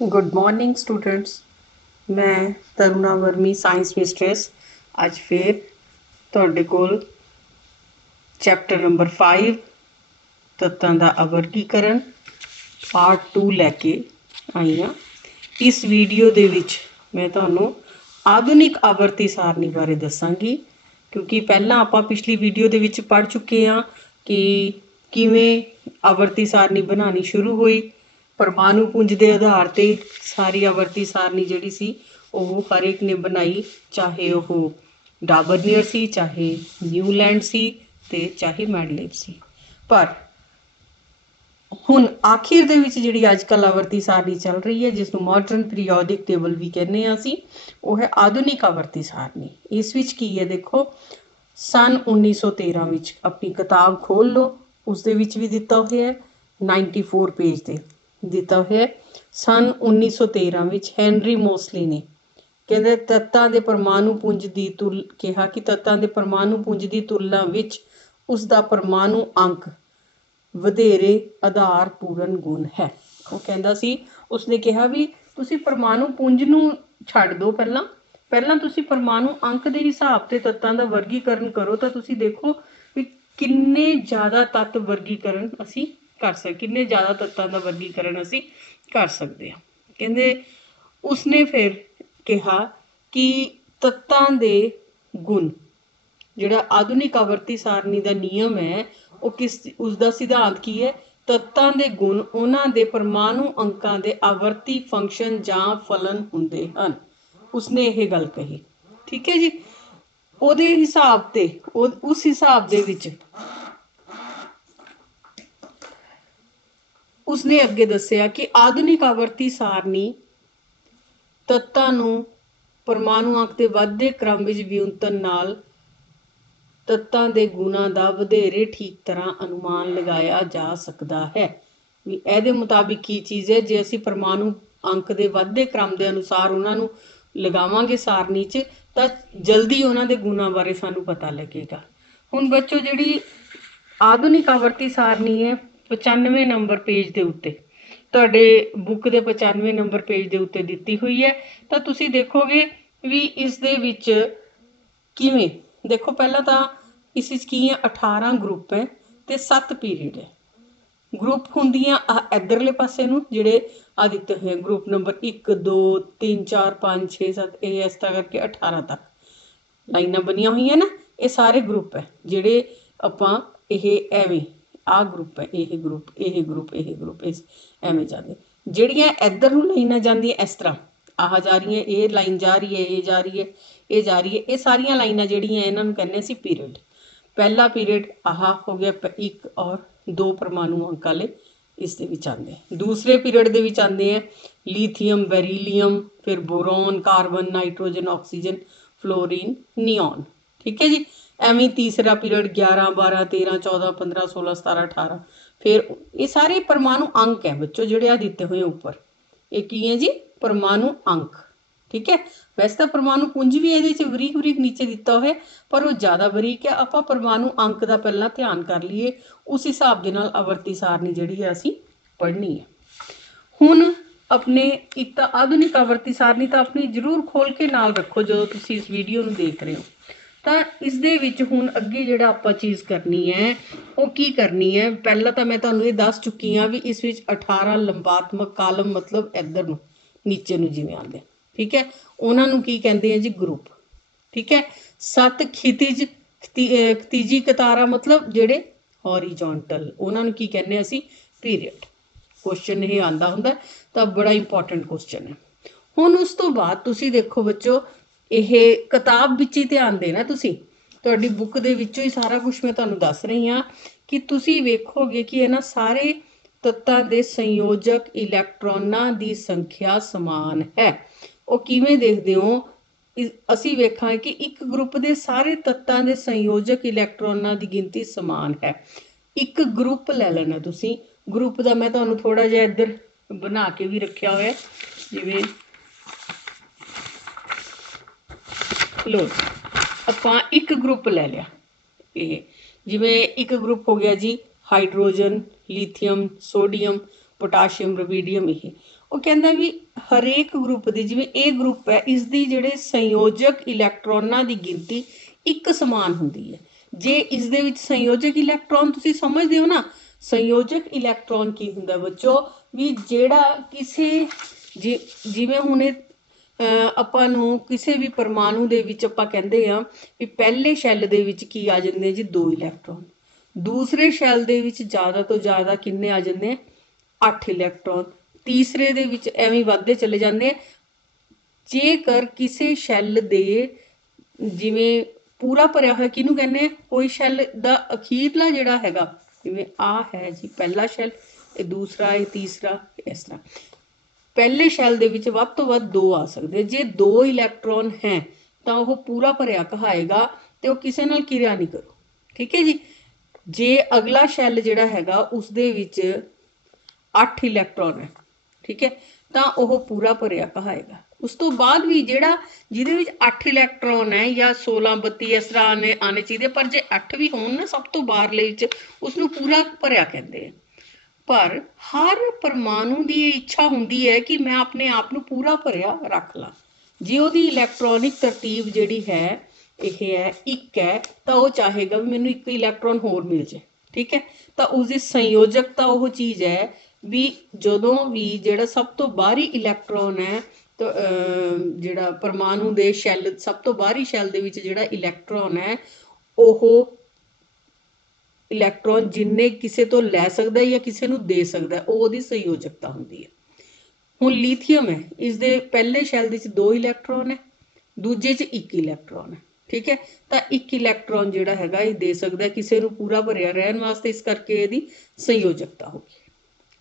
Good morning students. मैं Taruna vermi science mistress ਅੱਜ ਫਿਰ ਤੁਹਾਡੇ ਕੋਲ ਚੈਪਟਰ ਨੰਬਰ 5 ਤੱਤਾਂ ਦਾ ਅਵਰਗੀਕਰਨ ਪਾਰਟ 2 ਲੈ ਕੇ ਆਈ ਹਾਂ। ਇਸ ਵੀਡੀਓ ਦੇ ਵਿੱਚ ਮੈਂ ਤੁਹਾਨੂੰ ਆਧੁਨਿਕ ਆਵਰਤੀ ਸਾਰਣੀ ਬਾਰੇ ਦੱਸਾਂਗੀ, ਕਿਉਂਕਿ ਪਹਿਲਾਂ ਆਪਾਂ ਪਿਛਲੀ ਵੀਡੀਓ ਦੇ ਵਿੱਚ ਪੜ੍ਹ ਚੁੱਕੇ ਹਾਂ ਕਿ ਕਿਵੇਂ ਆਵਰਤੀ ਸਾਰਣੀ ਬਣਾਉਣੀ ਸ਼ੁਰੂ ਹੋਈ। परमाणु पुंज के आधार पर सारी आवर्ती सारणी जी सी हर एक ने बनाई, चाहे वह डाबरनियर सी, चाहे न्यूलैंड सी, ते चाहे मैडलेव सी। पर हुण आखिर दे विच जिहड़ी अजकल आवर्ती सारणी चल रही है, जिसनूं मॉडर्न पीरियोडिक टेबल भी कहने असीं, वो है आधुनिक आवर्ती सारणी। इस विच की है देखो, सन 1913 विच अपनी किताब खोल लो, उस दे विच भी दिता होया है 94 पेज ते दिता है। सन 1913 ਵਿੱਚ ਹੈਨਰੀ ਮੋਸਲੀ ਨੇ ਕਹਿੰਦੇ ਤੱਤਾਂ ਦੇ ਪਰਮਾਣੂ ਪੁੰਜ ਦੀ ਕਿਹਾ ਕਿ ਤੱਤਾਂ ਦੇ ਪਰਮਾਣੂ ਪੁੰਜ ਦੀ ਤੁਲਨਾ ਵਿੱਚ ਉਸ ਦਾ ਪਰਮਾਣੂ ਅੰਕ ਵਧੇਰੇ ਆਧਾਰਪੂਰਨ ਗੁਣ ਹੈ। ਉਹ ਕਹਿੰਦਾ ਸੀ, ਉਸਨੇ ਕਿਹਾ ਵੀ ਤੁਸੀਂ ਪਰਮਾਣੂ ਪੁੰਜ ਨੂੰ ਛੱਡ ਦਿਓ, ਪਹਿਲਾਂ ਤੁਸੀਂ ਪਰਮਾਣੂ ਅੰਕ ਦੇ ਹਿਸਾਬ ਤੇ ਤੱਤਾਂ ਦਾ ਵਰਗੀਕਰਨ ਕਰੋ ਤਾਂ ਤੁਸੀਂ ਦੇਖੋ ਵੀ ਕਿੰਨੇ ਜ਼ਿਆਦਾ ਤੱਤ ਵਰਗੀਕਰਨ ਅਸੀਂ कर सकते, किन्ने ज़्यादा तत्तां दा वर्गीकरण असी कर सकते हैं। कहते उसने फिर कहा कि तत्तां दे गुण जिहड़ा आधुनिक आवर्ती सारणी दा नियम है वो किस उसका सिद्धांत की है, तत्तां दे गुण उन्हां दे परमाणु अंकां दे आवर्ती फंक्शन जां फलन हुंदे हन। उसने यह गल कही, ठीक है जी। उहदे हिसाब ते उस हिसाब दे विच उसने अगे दसिया कि आधुनिक आवर्ती सारणी तत्तां नूं परमाणु अंक के वधदे क्रम विच विउंतन नाल तत्तां दे गुणां दा वधेरे ठीक तरह अनुमान लगाया जा सकता है। भी इहदे मुताबिक की चीज़ है, जे असीं परमाणु अंक के वधदे क्रम के अनुसार उन्हां नूं लगावांगे सारणी च तां जल्दी उन्हां दे गुणां बारे सानूं पता लगेगा। हुण बच्चों जिहड़ी आधुनिक आवर्ती सारणी है 95 नंबर पेज के उत्ते तुहाडे बुक के 95 नंबर पेज के उत्ते दिती हुई है। तो तुसी देखोगे भी इस दे विच किवें देखो, पहला तो इस विच की है 18 ग्रुप है ते 7 पीरियड है। ग्रुप होंदियां इधरले पासे नूं जिहड़े आ दिते हुए ग्रुप नंबर 1 2 3 4 5 6 7 इस तरह करके 18 तक लाइनां बनिया हुई है ना। ये सारे ग्रुप है जिहड़े आपां एवें आ ग्रुप है, यह ग्रुप यह ग्रुप यह ग्रुप इस एवें जाते जिहड़ियां इधर नूं लाइनां जांदियां इस तरह आह जा रही है, ये लाइन जा रही है, ये जा रही है, ये जा रही है, ये सारियां लाइनां जिहड़ियां इन्हां नूं कहने असीं पीरियड। पहला पीरियड आह हो गया 1 और 2 परमाणु अंक वाले इस दे विच आंदे। दूसरे पीरियड दे विच आंदे हैं लीथियम, बेरीलियम, फिर boron, carbon, nitrogen, oxygen, fluorine, neon, ठीक है जी। एवं तीसरा पीरियड 11 12 13 14 15 16 17 18 फिर ये सारे परमाणु अंक है बच्चों जिहड़े आ दिते हुए ऊपर, ये की है जी परमाणु अंक, ठीक है। वैसे तो परमाणु पुंज भी ये बरीक बरीक नीचे दिता है, पर वो ज़्यादा बरीक है। आप परमाणु अंक का पहला ध्यान कर लीए, उस हिसाब के नाल आवर्ती सारणी जिहड़ी है असीं पढ़नी है। हुण अपने एक तो आधुनिक आवर्ती सारणी तो अपनी जरूर खोल के नाल रखो जो तुसीं इस वीडियो नूं देख रहे हो। तो इस दे विच हुण अगे जिहड़ा आपां चीज़ करनी है वो की करनी है, पहला तो मैं तुहानूं ये दस चुकी हाँ भी इस विच 18 लंबात्मक कालम मतलब इधर नूं नीचे नूं जिवें आंदे, ठीक है, उन्हां नूं की कहंदे हैं जी ग्रुप, ठीक है। 7 खितिज खतीजी कतारा मतलब जिहड़े हॉरीजॉन्टल उन्हां नूं की कहने असीं पीरियड। क्वेश्चन ये आंदा हुंदा तां बड़ा इंपॉर्टेंट क्वेश्चन है। हुण उस तो बाद तुसीं देखो बच्चों, यह किताब विच ही ध्यान देना, तुसीं तुहाडी बुक दे विचों ही सारा कुछ मैं तुहानूं दस रही हाँ कि तुसीं वेखोगे कि इन्हां सारे तत्तां दे संयोजक इलैक्ट्रॉनां दी संख्या समान है। वो किवें देखदे हो, असीं वेखां कि एक ग्रुप दे सारे तत्तां दे संयोजक इलैक्ट्रॉनां दी गिनती समान है। एक ग्रुप लै लेना तुसीं, ग्रुप दा मैं तुहानूं थोड़ा जिहा इधर बना के भी रखिया होया, जिवें लो आपां एक ग्रुप लै लिया, ये जिवें एक ग्रुप हो गया जी hydrogen, lithium, sodium, potassium, rubidium. ये वो कहंदा भी हरेक ग्रुप की, जिवें ए ग्रुप है, इसकी जिहड़े संयोजक इलैक्ट्रॉनां की गिनती एक समान हुंदी है। जे इस दे विच संयोजक इलैक्ट्रॉन तुसीं समझदे हो ना, संयोजक इलैक्ट्रॉन की हुंदा बच्चों भी जिहड़ा किसी जिवें हुण ਆਪਾਂ ਨੂੰ ਕਿਸੇ ਵੀ ਪਰਮਾਣੂ ਦੇ ਵਿੱਚ ਆਪਾਂ ਕਹਿੰਦੇ ਆ ਵੀ ਪਹਿਲੇ ਸ਼ੈੱਲ ਦੇ ਵਿੱਚ ਕੀ ਆ ਜਾਂਦੇ ਜੀ 2 ਇਲੈਕਟ੍ਰੋਨ, ਦੂਸਰੇ ਸ਼ੈੱਲ ਦੇ ਵਿੱਚ ਜ਼ਿਆਦਾ ਤੋਂ ਜ਼ਿਆਦਾ ਕਿੰਨੇ ਆ ਜਾਂਦੇ 8 ਇਲੈਕਟ੍ਰੋਨ, ਤੀਸਰੇ ਦੇ ਵਿੱਚ ਐਵੇਂ ਵੱਧਦੇ ਚਲੇ ਜਾਂਦੇ। ਜੇਕਰ ਕਿਸੇ ਸ਼ੈੱਲ ਦੇ ਜਿਵੇਂ ਪੂਰਾ ਭਰਿਆ ਹੋਇਆ ਕਿਹਨੂੰ ਕਹਿੰਦੇ ਆ, ਕੋਈ ਸ਼ੈੱਲ ਦਾ ਅਖੀਰਲਾ ਜਿਹੜਾ ਹੈਗਾ, ਜਿਵੇਂ ਆ ਹੈ ਜੀ ਪਹਿਲਾ ਸ਼ੈੱਲ, ਇਹ ਦੂਸਰਾ, ਇਹ ਤੀਸਰਾ, ਇਸ ਤਰ੍ਹਾਂ पहले शैल दे विच वध तो वध 2 आ सकते। जे 2 इलैक्ट्रॉन है तो वह पूरा भरिया कहाएगा तो किसी नाल किरिया नहीं करो, ठीक है जी। जे अगला शैल जिहड़ा हैगा उस दे विच 8 इलैक्ट्रॉन है, ठीक है, तो वह पूरा भरिया कहाएगा। उस तो बाद भी जिहड़ा जिहदे विच 8 इलैक्ट्रॉन है या 16 32 इस तरह आने चाहिए, पर जे 8 भी होण ना सब तो बाहरले विच उसनूं पूरा भरिया कहंदे आ। पर हर परमाणु की इच्छा होंदी है कि मैं अपने आप नूं पूरा भरिया रख ला। जे उहदी इलैक्ट्रॉनिक तरतीब जिहड़ी है यह है एक है, तो वह चाहेगा भी मैनूं एक इलैक्ट्रॉन होर मिल जाए, ठीक है। तो उसकी संयोजकता वह चीज़ है भी जदों भी जिहड़ा सब तो बाहरी इलैक्ट्रॉन है, तो जिहड़ा परमाणु दे शैल सब तो बाहरी शैल दे विच जिहड़ा इलैक्ट्रॉन है वह इलैक्ट्रॉन जिन्ने किसी तो लै सकता है या किसी नूं दे सकता है, वो उहदी संयोजकता हुंदी है। हुण लीथियम है, इस दे पहले शैल दे विच 2 इलैक्ट्रॉन है, दूजे च 1 इलैक्ट्रॉन है, ठीक है। तो 1 इलैक्ट्रॉन जिहड़ा हैगा ये दे सकता है किसी नूं पूरा भरिया रहण वास्ते, इस करके इहदी संयोजकता होगी,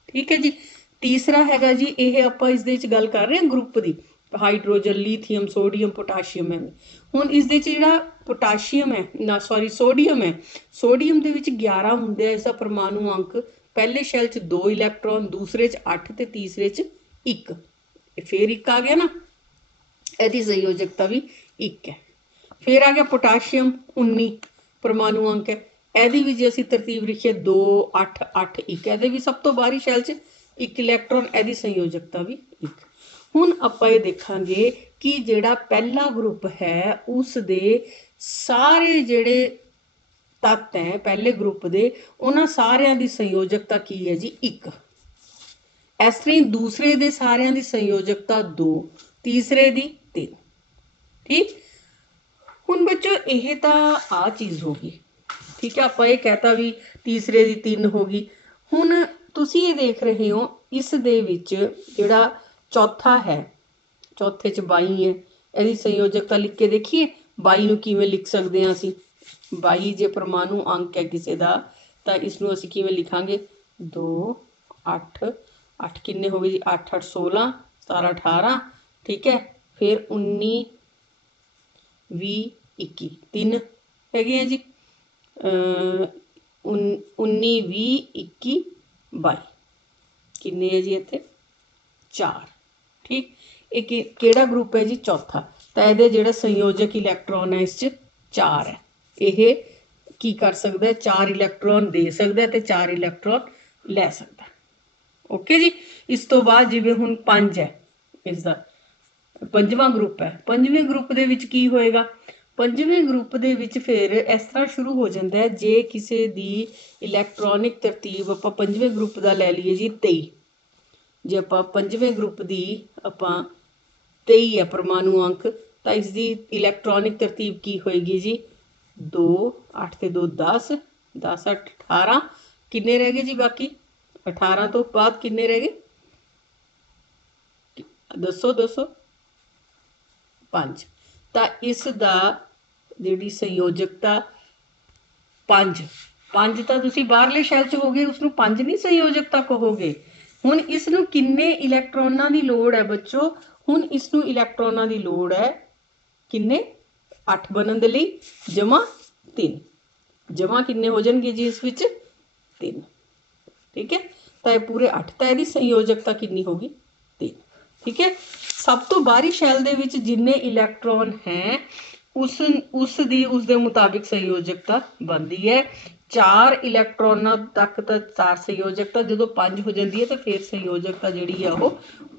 ठीक है जी। तीसरा हैगा जी, ये आपां इस दे विच गल कर रहे हैं ग्रुप दी, हाइड्रोजन, लीथियम, सोडियम, पोटाशियम है। हुण इस दे च जिहड़ा पोटाशियम है ना सॉरी सोडियम है, सोडियम दे विच 11 हुंदे आ इसदा परमाणु अंक। पहले शैल च 2 इलैक्ट्रॉन, दूसरे च 8 ते तीसरे च 1, फिर 1 आ गया ना, इहदी संयोजकता भी 1 है। फिर आ गया पोटाशियम 19 परमाणु अंक है, इहदी भी जे असीं तरतीब लिखीए 2 8 8 1, इहदे भी सब तो बाहरी शैल च 1 इलैक्ट्रॉन, इहदी संयोजकता भी 1। हुण आपां इह देखांगे कि जिहड़ा पहला ग्रुप है उस दे सारे जिहड़े तत्त हैं पहले ग्रुप दे उन्हां सारियां दी संयोजकता की है जी 1। इस तरह दूसरे दे सारियां दी संयोजकता 2, तीसरे दी 3, ठीक। हुण बच्चों यह तो आ चीज़ होगी, ठीक है, आपां ये कहता भी तीसरे दी 3 होगी। हुण तुसीं ये देख रहे हो इस दे विच जिहड़ा चौथा है, चौथे च 22 है, यदि संयोजकता लिख के देखिए 22 नूं किवें लिख सकते हैं असीं। 22 जे परमाणु अंक है किसी का तो इसनूं असीं किवें लिखांगे 2 8 8 किन्ने हो गए जी 8 8 16 17 18, ठीक है। फिर 19 20 21 3 है जी, 19 20 21 22 किन्ने है जी इत्थे 4, ठीक। एक केड़ा ग्रुप है जी चौथा, तो ये जिहड़ा संयोजक इलैक्ट्रॉन है इस 4 है, ये की कर सकता है 4 इलैक्ट्रॉन दे सकता है तो 4 इलैक्ट्रॉन लै सकता है, ओके जी। इस तो बाद जिवें हुण 5 है, इसका 5वां ग्रुप है, 5वें ग्रुप दे विच की होएगा, 5वें ग्रुप दे विच फिर इस तरह शुरू हो जाता है जे किसी दी इलैक्ट्रॉनिक तरतीब आपां 5वें ग्रुप का लै लीए जी 23, जे आपां 5वें ग्रुप की आपां 23 है परमाणु अंक, तो इसकी इलैक्ट्रॉनिक तरतीब की होएगी जी 2 8 ते 2 10 10 8 18, किन्ने रह गए जी बाकी 18 तो बाद किन्ने रह गए दसो दसो 5। तो इसका जिहड़ी संयोजकता 5 5 तो तुसीं बाहरले शैल च हो गए, उसनूं 5 नहीं संयोजकता कहोगे। हुण इसनूं किन्ने इलैक्ट्रॉनां दी लोड़ है बच्चों, हुण इसनूं इलैक्ट्रॉनां दी लोड़ है किन्ने 8 बनन दे लई जमा 3, जमा किन्ने हो जाणगे जी इस विच 3, ठीक है। तो ये पूरे 8, तो इसकी संयोजकता कितनी होगी 3, ठीक है। सब तो बाहरी शैल दे विच जिन्ने इलैक्ट्रॉन हैं उस दे मुताबिक संयोजकता बनती है। 4 इलैक्ट्रॉनां तक तो 4 संयोजकता, जो 5 हो जाती है तो फिर संयोजकता जिहड़ी है वो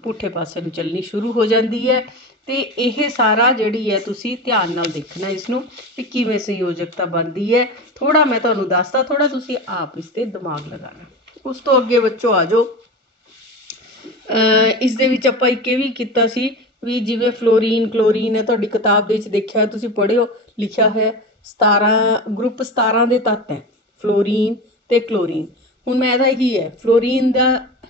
ਪੁੱਠੇ ਪਾਸੇ ਨੂੰ ਚੱਲਣੀ ਸ਼ੁਰੂ ਹੋ ਜਾਂਦੀ ਹੈ। ਤੇ ਇਹ ਸਾਰਾ ਜਿਹੜੀ ਹੈ ਤੁਸੀਂ ਧਿਆਨ ਨਾਲ ਦੇਖਣਾ ਇਸ ਨੂੰ ਕਿ ਕਿਵੇਂ ਸੰਯੋਜਕਤਾ ਬਣਦੀ ਹੈ। ਥੋੜਾ ਮੈਂ ਤੁਹਾਨੂੰ ਦੱਸਦਾ, ਥੋੜਾ ਤੁਸੀਂ ਆਪ ਇਸ ਤੇ ਦਿਮਾਗ ਲਗਾਣਾ। ਉਸ ਤੋਂ ਅੱਗੇ ਬੱਚੋ ਆ ਜਾਓ। ਇਸ ਦੇ ਵਿੱਚ ਆਪਾਂ ਇੱਕ ਇਹ ਵੀ ਕੀਤਾ ਸੀ ਵੀ ਜਿਵੇਂ ਫਲੋਰੀਨ ਕਲੋਰੀਨ ਹੈ, ਤੁਹਾਡੀ ਕਿਤਾਬ ਦੇ ਵਿੱਚ ਦੇਖਿਆ ਤੁਸੀਂ ਪੜ੍ਹਿਓ, ਲਿਖਿਆ ਹੋਇਆ 17 ਗਰੁੱਪ 17 ਦੇ ਤੱਤ ਹੈ ਫਲੋਰੀਨ ਤੇ ਕਲੋਰੀਨ। ਹੁਣ ਮੈਂ ਇਹਦਾ ਇਹੀ ਹੈ, ਫਲੋਰੀਨ ਦਾ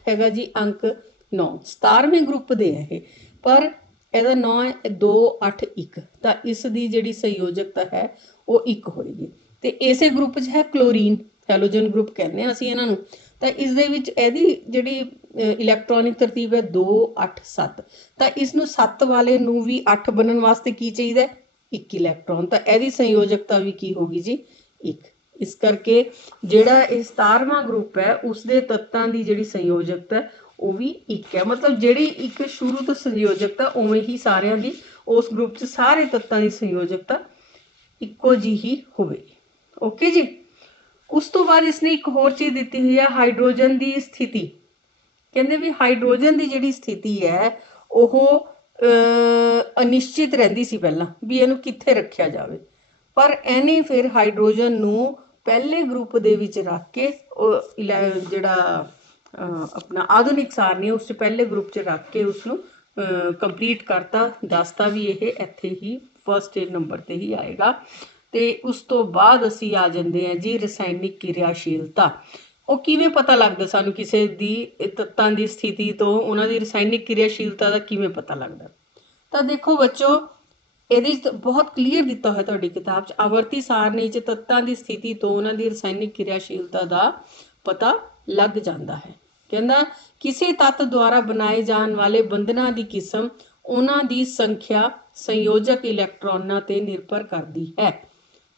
ਹੈਗਾ ਜੀ ਅੰਕ 9, 17ਵੇਂ ਗਰੁੱਪ ਦੇ ਹੈ ਇਹ, ਪਰ ਇਹਦਾ 9 ਹੈ 2 8 1, ਤਾਂ ਇਸ ਦੀ ਜਿਹੜੀ ਸੰਯੋਜਕਤਾ ਹੈ ਉਹ 1 ਹੋਏਗੀ। ਤੇ ਇਸੇ ਗਰੁੱਪ 'ਚ ਹੈ ਕਲੋਰੀਨ, ਹੈਲੋਜਨ ਗਰੁੱਪ ਕਹਿੰਦੇ ਹਾਂ ਅਸੀਂ ਇਹਨਾਂ ਨੂੰ। ਤਾਂ ਇਸ ਦੇ ਵਿੱਚ ਇਹਦੀ ਜਿਹੜੀ ਇਲੈਕਟ੍ਰੋਨਿਕ ਤਰਤੀਬ ਹੈ 2 8 7, ਤਾਂ ਇਸ ਨੂੰ 7 ਵਾਲੇ ਨੂੰ ਵੀ 8 ਬਣਨ ਵਾਸਤੇ ਕੀ ਚਾਹੀਦਾ, 1 ਇਲੈਕਟ੍ਰੋਨ। ਤਾਂ ਇਹਦੀ ਸੰਯੋਜਕਤਾ ਵੀ ਕੀ ਹੋਗੀ ਜੀ, 1। ਇਸ ਕਰਕੇ ਜਿਹੜਾ ਇਹ 17ਵਾਂ ਗਰੁੱਪ ਹੈ ਉਸਦੇ ਤੱਤਾਂ ਦੀ ਜਿਹੜੀ ਸੰਯੋਜਕਤਾ ਉਹ ਵੀ 1 ਹੈ। ਮਤਲਬ ਜਿਹੜੀ ਇੱਕ ਸ਼ੁਰੂ ਤੋਂ ਸੰਯੋਜਕਤਾ ਉਵੇਂ ਹੀ ਸਾਰਿਆਂ ਦੀ ਉਸ ਗਰੁੱਪ 'ਚ ਸਾਰੇ ਤੱਤਾਂ ਦੀ ਸੰਯੋਜਕਤਾ ਇੱਕੋ ਜਿਹੀ ਹੋਵੇਗੀ। ਓਕੇ ਜੀ। ਉਸ ਤੋਂ ਬਾਅਦ ਇਸਨੇ ਇੱਕ ਹੋਰ ਚੀਜ਼ ਦਿੱਤੀ ਹੋਈ ਹੈ, ਹਾਈਡਰੋਜਨ ਦੀ ਸਥਿਤੀ। ਕਹਿੰਦੇ ਵੀ ਹਾਈਡਰੋਜਨ ਦੀ ਜਿਹੜੀ ਸਥਿਤੀ ਹੈ ਉਹ ਅਨਿਸ਼ਚਿਤ ਰਹਿੰਦੀ ਸੀ ਪਹਿਲਾਂ ਵੀ ਇਹਨੂੰ ਕਿੱਥੇ ਰੱਖਿਆ ਜਾਵੇ, ਪਰ ਇਹਨੇ ਫਿਰ ਹਾਈਡਰੋਜਨ ਨੂੰ ਪਹਿਲੇ ਗਰੁੱਪ ਦੇ ਵਿੱਚ ਰੱਖ ਕੇ ਜਿਹੜਾ ਆਪਣਾ ਆਧੁਨਿਕ ਸਾਰਣੀ ਉਸ 'ਚ ਪਹਿਲੇ ਗਰੁੱਪ 'ਚ ਰੱਖ ਕੇ ਉਸਨੂੰ ਕੰਪਲੀਟ ਕਰਤਾ, ਦੱਸਤਾ ਵੀ ਇਹ ਇੱਥੇ ਹੀ ਫਸਟ ਨੰਬਰ 'ਤੇ ਹੀ ਆਏਗਾ। ਤੇ ਉਸ ਤੋਂ ਬਾਅਦ ਅਸੀਂ ਆ ਜਾਂਦੇ ਹਾਂ ਜੀ ਰਸਾਇਣਿਕ ਕਿਰਿਆਸ਼ੀਲਤਾ। ਉਹ ਕਿਵੇਂ ਪਤਾ ਲੱਗਦਾ ਸਾਨੂੰ ਕਿਸੇ ਦੀ ਤੱਤਾਂ ਦੀ ਸਥਿਤੀ ਤੋਂ ਉਹਨਾਂ ਦੀ ਰਸਾਇਣਿਕ ਕਿਰਿਆਸ਼ੀਲਤਾ ਦਾ ਕਿਵੇਂ ਪਤਾ ਲੱਗਦਾ? ਤਾਂ ਦੇਖੋ ਬੱਚੋ, ਇਹਦੇ 'ਚ ਬਹੁਤ ਕਲੀਅਰ ਦਿੱਤਾ ਹੋਇਆ ਤੁਹਾਡੀ ਕਿਤਾਬ 'ਚ, ਆਵਰਤੀ ਸਾਰਣੀ 'ਚ ਤੱਤਾਂ ਦੀ ਸਥਿਤੀ ਤੋਂ ਉਹਨਾਂ ਦੀ ਰਸਾਇਣਿਕ ਕਿਰਿਆਸ਼ੀਲਤਾ ਦਾ ਪਤਾ ਲੱਗ ਜਾਂਦਾ ਹੈ। ਕਹਿੰਦਾ ਕਿਸੇ ਤੱਤ ਦੁਆਰਾ ਬਣਾਏ ਜਾਣ ਵਾਲੇ ਬੰਧਨਾਂ ਦੀ ਕਿਸਮ ਉਹਨਾਂ ਦੀ ਸੰਖਿਆ ਸੰਯੋਜਕ ਇਲੈਕਟ੍ਰੋਨਾਂ ਤੇ ਨਿਰਭਰ ਕਰਦੀ ਹੈ।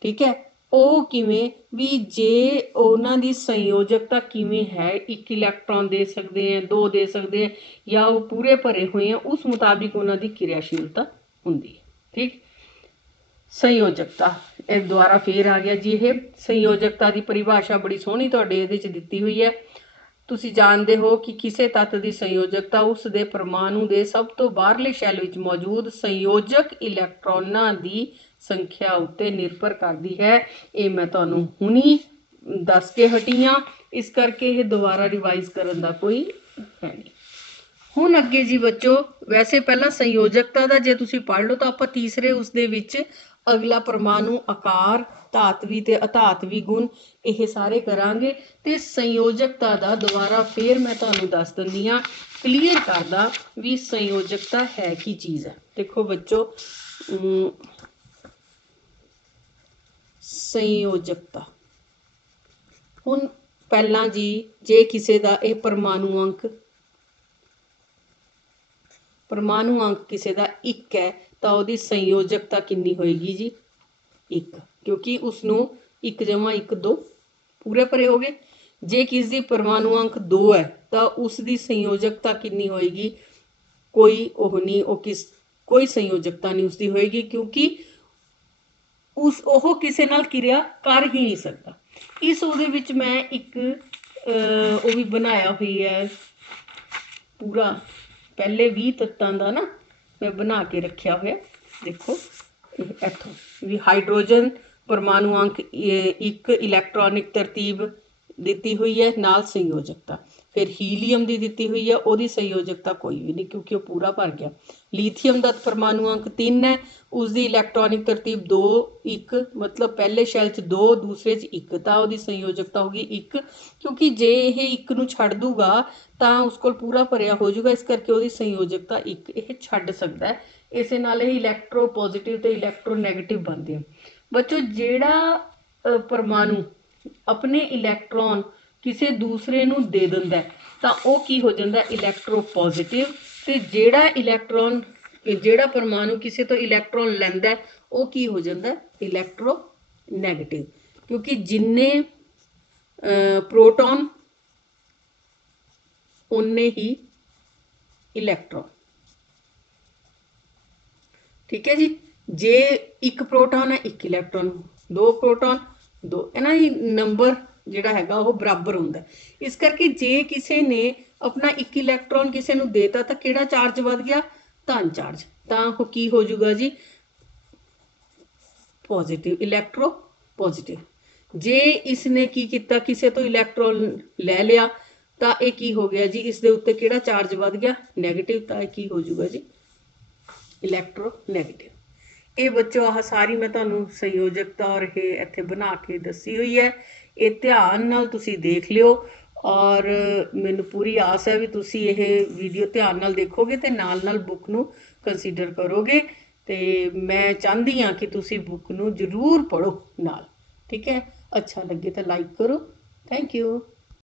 ਠੀਕ ਹੈ, ਉਹ ਕਿਵੇਂ ਵੀ ਜੇ ਉਹਨਾਂ ਦੀ ਸੰਯੋਜਕਤਾ ਕਿਵੇਂ ਹੈ, 1 ਇਲੈਕਟ੍ਰੋਨ ਦੇ ਸਕਦੇ ਹੈ, 2 ਦੇ ਸਕਦੇ ਹੈ, ਜਾਂ ਉਹ ਪੂਰੇ ਭਰੇ ਹੋਏ ਆ, ਉਸ ਮੁਤਾਬਿਕ ਉਹਨਾਂ ਦੀ ਕਿਰਿਆਸ਼ੀਲਤਾ ਹੁੰਦੀ ਹੈ। ਠੀਕ, ਸੰਯੋਜਕਤਾ ਇਹ ਦੁਆਰਾ ਫੇਰ ਆ ਗਿਆ ਜੀ। ਇਹ ਸੰਯੋਜਕਤਾ ਦੀ ਪਰਿਭਾਸ਼ਾ ਬੜੀ ਸੋਹਣੀ ਤੁਹਾਡੇ ਇਹਦੇ 'ਚ ਦਿੱਤੀ ਹੋਈ ਹੈ। ਤੁਸੀਂ ਜਾਣਦੇ ਹੋ ਕਿ ਕਿਸੇ ਤੱਤ ਦੀ ਸੰਯੋਜਕਤਾ ਉਸ ਦੇ ਪਰਮਾਣੂ ਦੇ ਸਭ ਤੋਂ ਬਾਹਰਲੇ ਸ਼ੈੱਲ ਵਿੱਚ ਮੌਜੂਦ ਸੰਯੋਜਕ ਇਲੈਕਟ੍ਰੋਨਾਂ ਦੀ ਸੰਖਿਆ ਉੱਤੇ ਨਿਰਭਰ ਕਰਦੀ ਹੈ। ਇਹ ਮੈਂ ਤੁਹਾਨੂੰ ਹੁਣੀ ਦੱਸ ਕੇ ਹਟੀ ਹਾਂ, ਇਸ ਕਰਕੇ ਇਹ ਦੁਬਾਰਾ ਰਿਵਾਈਜ਼ ਕਰਨ ਦਾ ਕੋਈ ਹੈ ਨਹੀਂ। ਹੁਣ ਅੱਗੇ ਜੀ ਬੱਚੋ, ਵੈਸੇ ਪਹਿਲਾਂ ਸੰਯੋਜਕਤਾ ਦਾ ਜੇ ਤੁਸੀਂ ਪੜ੍ਹ ਲਓ ਤਾਂ ਆਪਾਂ ਤੀਸਰੇ ਉਸ ਦੇ ਵਿੱਚ ਅਗਲਾ ਪਰਮਾਣੂ ਆਕਾਰ, ਧਾਤਵੀ ਤੇ ਅਧਾਤਵੀ ਗੁਣ ਇਹ ਸਾਰੇ ਕਰਾਂਗੇ। ਤੇ ਸੰਯੋਜਕਤਾ ਦਾ ਦੁਬਾਰਾ ਫੇਰ ਮੈਂ ਤੁਹਾਨੂੰ ਦੱਸ ਦਿੰਦੀ ਹਾਂ, ਕਲੀਅਰ ਕਰਦਾ ਵੀ ਸੰਯੋਜਕਤਾ ਹੈ ਕੀ ਚੀਜ਼ ਹੈ। ਦੇਖੋ ਬੱਚੋ, ਸੰਯੋਜਕਤਾ, ਹੁਣ ਪਹਿਲਾਂ ਜੀ ਜੇ ਕਿਸੇ ਦਾ ਇਹ ਪਰਮਾਣੂ ਅੰਕ ਕਿਸੇ ਦਾ 1 ਹੈ ਤਾਂ ਉਹਦੀ ਸੰਯੋਜਕਤਾ ਕਿੰਨੀ ਹੋਏਗੀ ਜੀ, 1, ਕਿਉਂਕਿ ਉਸਨੂੰ 1 + 1 2 ਪੂਰੇ ਭਰੇ ਹੋ ਗਏ। ਜੇ ਕਿਸ ਦੀ ਪਰਮਾਣੂ ਅੰਕ 2 ਹੈ ਤਾਂ ਉਸ ਦੀ ਸੰਯੋਜਕਤਾ ਕਿੰਨੀ ਹੋਏਗੀ, ਕੋਈ ਉਹ ਨਹੀਂ, ਕੋਈ ਸੰਯੋਜਕਤਾ ਨਹੀਂ ਉਸਦੀ ਹੋਏਗੀ, ਕਿਉਂਕਿ ਉਹ ਕਿਸੇ ਨਾਲ ਕਿਰਿਆ ਕਰ ਹੀ ਨਹੀਂ ਸਕਦਾ। ਇਸ ਉਹਦੇ ਵਿੱਚ ਮੈਂ ਇੱਕ ਉਹ ਵੀ ਬਣਾਇਆ ਹੋਈ ਹੈ ਪੂਰਾ, ਪਹਿਲੇ 20 ਤੱਤਾਂ ਦਾ ਨਾ ਮੈਂ ਬਣਾ ਕੇ ਰੱਖਿਆ ਹੋਇਆ। ਦੇਖੋ ਇੱਥੋਂ ਵੀ ਹਾਈਡਰੋਜਨ ਪਰਮਾਣੂ ਅੰਕ 1, ਇਲੈਕਟ੍ਰੋਨਿਕ ਤਰਤੀਬ ਦਿੱਤੀ ਹੋਈ ਹੈ ਨਾਲ ਸੰਯੋਜਕਤਾ। ਫਿਰ ਹੀਲੀਅਮ ਦੀ ਦਿੱਤੀ ਹੋਈ ਹੈ, ਉਹਦੀ ਸੰਯੋਜਕਤਾ ਕੋਈ ਵੀ ਨਹੀਂ ਕਿਉਂਕਿ ਉਹ ਪੂਰਾ ਭਰ ਗਿਆ। ਲੀਥੀਅਮ ਦਾ ਪਰਮਾਣੂ ਅੰਕ 3 ਹੈ, ਉਸਦੀ ਇਲੈਕਟ੍ਰੋਨਿਕ ਤਰਤੀਬ 2 1, ਮਤਲਬ ਪਹਿਲੇ ਸ਼ੈਲ 'ਚ 2, ਦੂਸਰੇ 'ਚ 1, ਤਾਂ ਉਹਦੀ ਸੰਯੋਜਕਤਾ ਹੋਗੀ 1, ਕਿਉਂਕਿ ਜੇ ਇਹ 1 ਨੂੰ ਛੱਡ ਦੂਗਾ ਤਾਂ ਉਸ ਕੋਲ ਪੂਰਾ ਭਰਿਆ ਹੋ ਜਾਊਗਾ, ਇਸ ਕਰਕੇ ਉਹਦੀ ਸੰਯੋਜਕਤਾ 1 ਇਹ ਛੱਡ ਸਕਦਾ ਹੈ। ਇਸੇ ਨਾਲ ਇਹ ਇਲੈਕਟ੍ਰੋ ਪੋਜ਼ਿਟਿਵ ਤੇ ਇਲੈਕਟ੍ਰੋ ਨੈਗੇਟਿਵ ਬਣਦੇ ਆ। ਬੱਚੋ, ਜਿਹੜਾ ਪਰਮਾਣੂ ਆਪਣੇ ਇਲੈਕਟ੍ਰੋਨ ਕਿਸੇ ਦੂਸਰੇ ਨੂੰ ਦੇ ਦਿੰਦਾ ਤਾਂ ਉਹ ਕੀ ਹੋ ਜਾਂਦਾ, ਇਲੈਕਟ੍ਰੋ ਪੋਜ਼ਿਟਿਵ। ਤੇ ਜਿਹੜਾ ਪਰਮਾਣੂ ਕਿਸੇ ਤੋਂ ਇਲੈਕਟ੍ਰੋਨ ਲੈਂਦਾ ਉਹ ਕੀ ਹੋ ਜਾਂਦਾ, ਇਲੈਕਟ੍ਰੋ ਨੈਗੇਟਿਵ, ਕਿਉਂਕਿ ਜਿੰਨੇ ਪ੍ਰੋਟੋਨ ਉਨੇ ਹੀ ਇਲੈਕਟ੍ਰੋਨ। ਠੀਕ ਹੈ ਜੀ, ਜੇ 1 ਪ੍ਰੋਟੋਨ ਹੈ 1 ਇਲੈਕਟ੍ਰੋਨ, 2 ਪ੍ਰੋਟੋਨ 2, ਇਹਨਾਂ ਦੀ ਨੰਬਰ ਜਿਹੜਾ ਹੈਗਾ ਉਹ ਬਰਾਬਰ ਹੁੰਦਾ। ਇਸ ਕਰਕੇ ਜੇ ਕਿਸੇ ਨੇ ਆਪਣਾ ਇੱਕ ਇਲੈਕਟ੍ਰੋਨ ਕਿਸੇ ਨੂੰ ਦੇਤਾ ਤਾਂ ਕਿਹੜਾ ਚਾਰਜ ਵੱਧ ਗਿਆ? ਧਨ ਚਾਰਜ। ਤਾਂ ਉਹ ਕੀ ਹੋ ਜਾਊਗਾ ਜੀ? Positive, electro positive. ਜੇ ਇਸਨੇ ਕੀ ਕੀਤਾ, ਕਿਸੇ ਤੋਂ ਇਲੈਕਟ੍ਰੋਨ ਲੈ ਲਿਆ ਤਾਂ ਇਹ ਕੀ ਹੋ ਗਿਆ ਜੀ? ਇਸ ਦੇ ਉੱਤੇ ਕਿਹੜਾ ਚਾਰਜ ਵੱਧ ਗਿਆ? ਨੈਗੇਟਿਵ। ਤਾਂ ਇਹ ਕੀ ਹੋ ਜਾਊਗਾ ਜੀ? Electro negative. ਇਹ ਬੱਚੋ ਆਹ ਸਾਰੀ ਮੈਂ ਤੁਹਾਨੂੰ ਸੰਯੋਜਕਤਾ ਔਰ ਇਹ ਇੱਥੇ ਬਣਾ ਕੇ ਦੱਸੀ ਹੋਈ ਹੈ। ਇਹ ਧਿਆਨ ਨਾਲ ਤੁਸੀਂ ਦੇਖ ਲਿਓ ਔਰ ਮੈਨੂੰ ਪੂਰੀ ਆਸ ਹੈ ਵੀ ਤੁਸੀਂ ਇਹ ਵੀਡੀਓ ਧਿਆਨ ਨਾਲ ਦੇਖੋਗੇ ਤੇ ਨਾਲ ਨਾਲ ਬੁੱਕ ਨੂੰ ਕੰਸੀਡਰ ਕਰੋਗੇ। ਤੇ ਮੈਂ ਚਾਹੁੰਦੀ ਹਾਂ ਕਿ ਤੁਸੀਂ ਬੁੱਕ ਨੂੰ ਜ਼ਰੂਰ ਪੜ੍ਹੋ ਨਾਲ। ਠੀਕ ਹੈ? ਅੱਛਾ ਲੱਗੇ ਤਾਂ ਲਾਈਕ ਕਰੋ। Thank you.